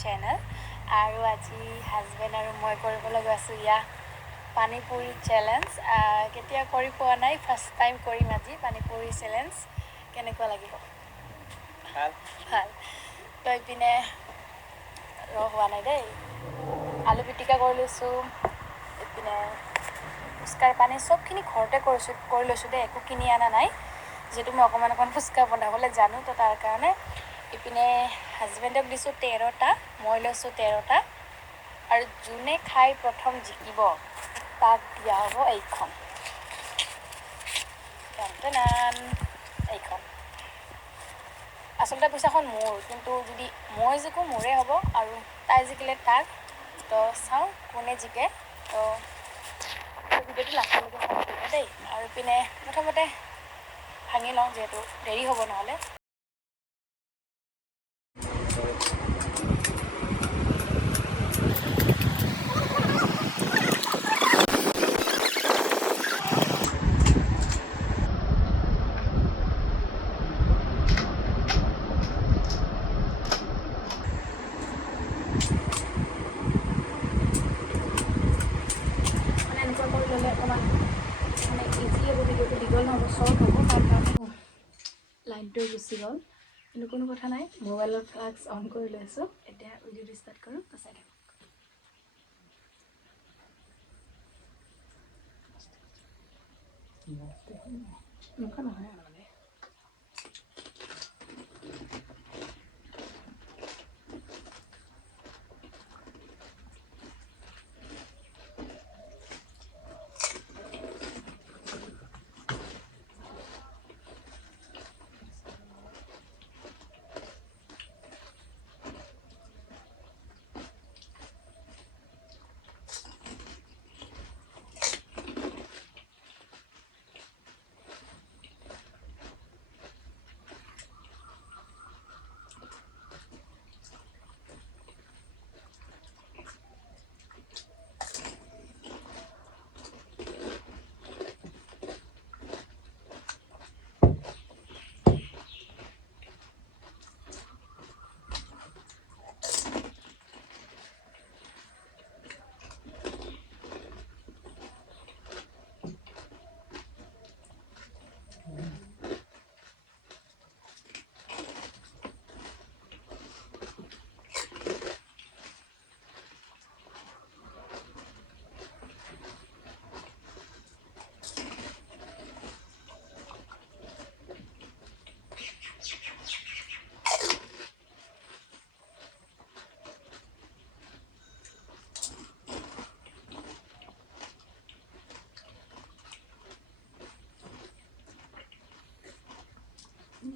channel. আৰু আজি husband আৰু মই কৰিবলৈ গৈছোঁ পানী পুৰি চেলেঞ্জ কেতিয়া কৰি পোৱা নাই ফাৰ্ষ্ট টাইম কৰিম আজি পানী পুৰি চেলেঞ্জ কেনেকুৱা লাগিব ভাল তই পিনে হোৱা নাই দেই আলু পিটিকা কৰি লৈছোঁ এইপিনে ফুচকাৰ পানী চবখিনি ঘৰতে কৰি লৈছোঁ দেই একো কিনি অনা নাই যিহেতু মই অকণমান ফুচকা বনাবলৈ জানো তো তাৰ কাৰণে ইপিনে হাজবেণ্ডক দিছোঁ 13টা মই লৈছোঁ 13টা আৰু যোনে খাই প্ৰথম জিকিব তাক দিয়া হ'ব এইখন এইখন আচলতে পইচাখন মোৰ কিন্তু যদি মই জিকো মোৰে হ'ব আৰু তাই জিকিলে তাক তো চাওঁ কোনে জিকে তো ভিডিঅ'টো লাষ্টলৈকে চাব দেই আৰু পিনে প্ৰথমতে ভাঙি লওঁ যিহেতু দেৰি হ'ব নহ'লে লাইনটো গুচি গ'ল কিন্তু কোনো কথা নাই মোবাইলৰ ফ্লাক্স অন কৰি লৈছোঁ এতিয়া ভিডিঅ'টো ষ্টাৰ্ট কৰোঁ তো চাই থাকক এনেকুৱা নহয় আৰু মানে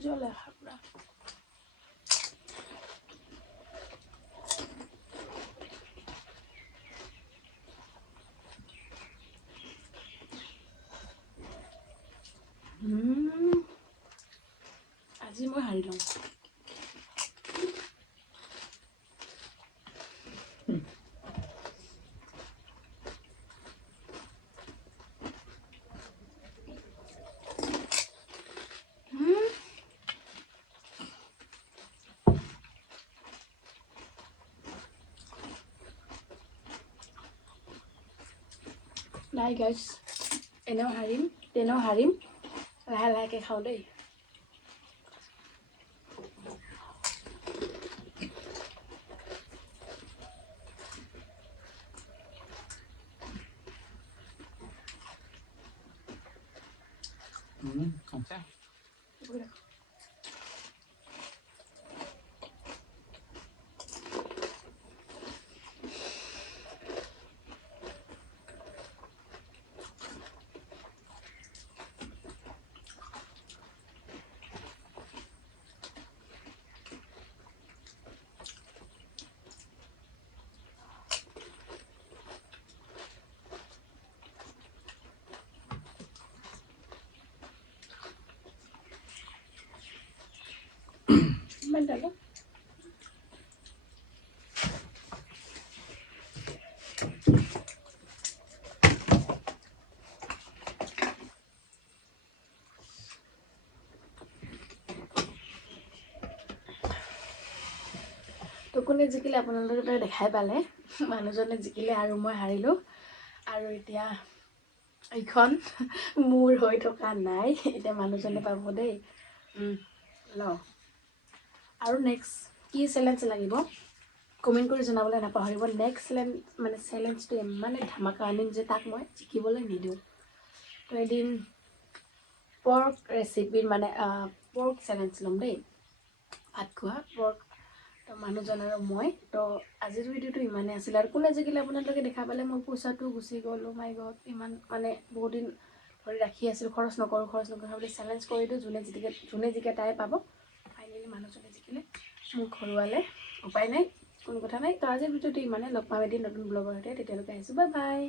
জ্বলে পুৰা আজি মই হাৰি লওঁ নাই গাইছ এনেও হাৰিম তেনেও হাৰিম লাহে লাহেকৈ খাওঁ দেই Okay. Mandala. তো কোনে জিকিলে আপোনালোকে দেখাই পালে মানুহজনে জিকিলে আৰু মই হাৰিলোঁ আৰু এতিয়া এইখন মোৰ হৈ থকা নাই এতিয়া মানুহজনে পাব দেই ল আৰু নেক্সট কি চেলেঞ্জ লাগিব কমেণ্ট কৰি জনাবলৈ নাপাহৰিব নেক্সট চেলেঞ্জটো ইমানে ধামাকা আনিম যে তাক মই জিকিবলৈ নিদিওঁ তো এদিন পৰ্ক ৰেচিপিৰ পৰ্ক চেলেঞ্জ ল'ম দেই ভাত খোৱা পৰ্ক তো মানুহজন আৰু মই তো আজিৰ ভিডিঅ'টো ইমানেই আছিলে আৰু কোনে জিকিলে আপোনালোকে দেখা পালে মোৰ পইচাটো গুচি গ'ল মাই গড ইমান বহুত দিন ধৰি ৰাখি আছিলোঁ খৰচ নকৰোঁ বুলি চেলেঞ্জ কৰি দিওঁ যোনে জিকে তাই পাব ফাইনেলি মানুহজনে জিকিলে মোক ঘৰুৱালে উপায় নাই কোনো কথা নাই তো আজিৰ ভিডিঅ'টো ইমানেই লগ পাম এদিন নতুন ব্লগৰ সৈতে তেতিয়ালৈকে আহিছোঁ বাই বাই